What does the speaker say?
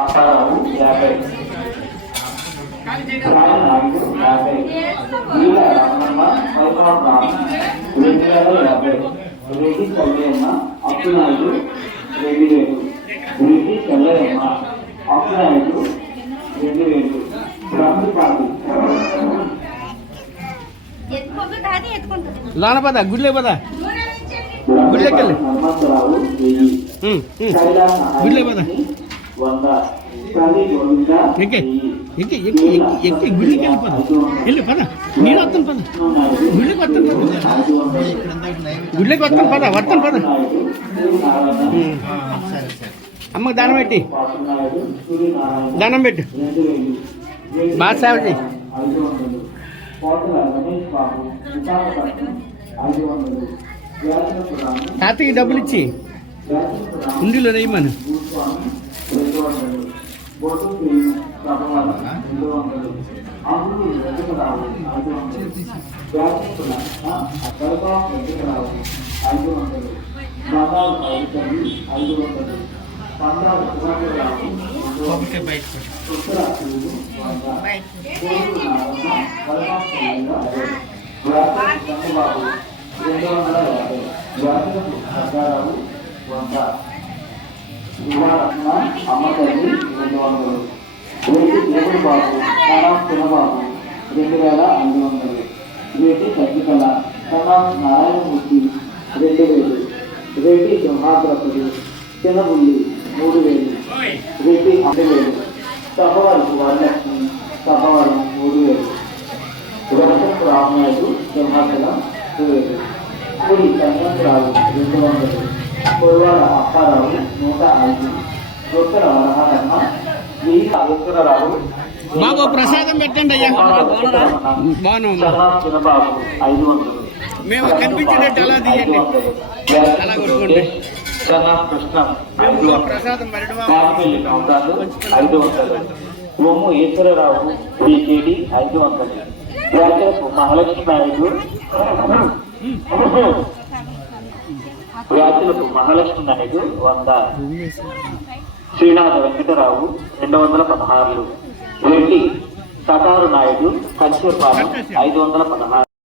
కాంతారావు యాభై. నాయుడు యాభై. వీళ్ళ రామమ్మ వైభవ రామ్ గుడ్లే పద. గుడ్లెక్కెళ్ళి. గుడ్లే పద. వంద. ఎక్కే. ఎక్కి ఎక్కి ఎక్కి ఎక్కి గుడికి వెళ్ళి పద. వెళ్ళి పద. నేను వస్తాను పద. గుడికి వస్తాను పద. గుడిలోకి వస్తాను పద వస్తాను పద. అమ్మకు దానం పెట్టి. దానం పెట్టు. బాగా సేవ వ్యాసపురాము తాతకి డబ్బులు ఇచ్చి. ఉండిలో నెయ్యమను వందలు బొట్టు శ్రీను సభవరం రెండు వందలు అమ్ముడు వెంకటరావు ఐదు వందలు వ్యాసపురామ దర్బాబు వెంకటరావు ఐదు వందలు బంగారు రవిచంద్ర ఐదు వందలు పందాలు సురేంద్రరావు రెండు వందలు ఉత్తరాఖండ్ వంద కోరు నారమ్మ పరమాత్మ వ్యాస చంద్రబాబు రెండు వందల యాభై వ్యాసపు సర్గారావు వంద యువరత్న అమ్మతల్లి రెండు వందలు వేటి దేవుడు బాబు కణం చిన్నబాబు రెండు వేల ఐదు వందలు వేటి సజ్జికల కణం నారాయణమూర్తి రెండు వేలు. రేటి సింహాద్రతుడు చిన్నబుల్లి మూడు వేలు. వేటి ఐదు వేలు. సభవరకు వరలక్ష్మి సభవరం మూడు వేలు. వరసపు రామనాయుడు సింహాచలం వేలు. పూరి చంద్రరావు రెండు వందలు. కొరవాడ అప్పారావు నూట ఐదు. ఉత్తర వరహారమ్మ వెయ్యి ఉత్తరరావు బాబు ప్రసాదం పెట్టండి అయ్యా. బాగున్నాం. చిన్నబాబు ఐదు వందలు మేము కనిపించేటట్టు ఎలా తీయండి. అలా కొట్టుకోండి. ఐదు ప్రసాదం వందలు ఈశ్వరరావు బీకేడి ఐదు వందలు వ్యాఖ్యలకు మహాలక్ష్మి నాయుడు వ్యాఖ్యలకు మహాలక్ష్మి నాయుడు వంద. శ్రీనాథ వెంకటరావు రెండు వందల పదహారులు. రెడ్డి తటారు నాయుడు కంచేపాలెం ఐదు వందల పదహారు.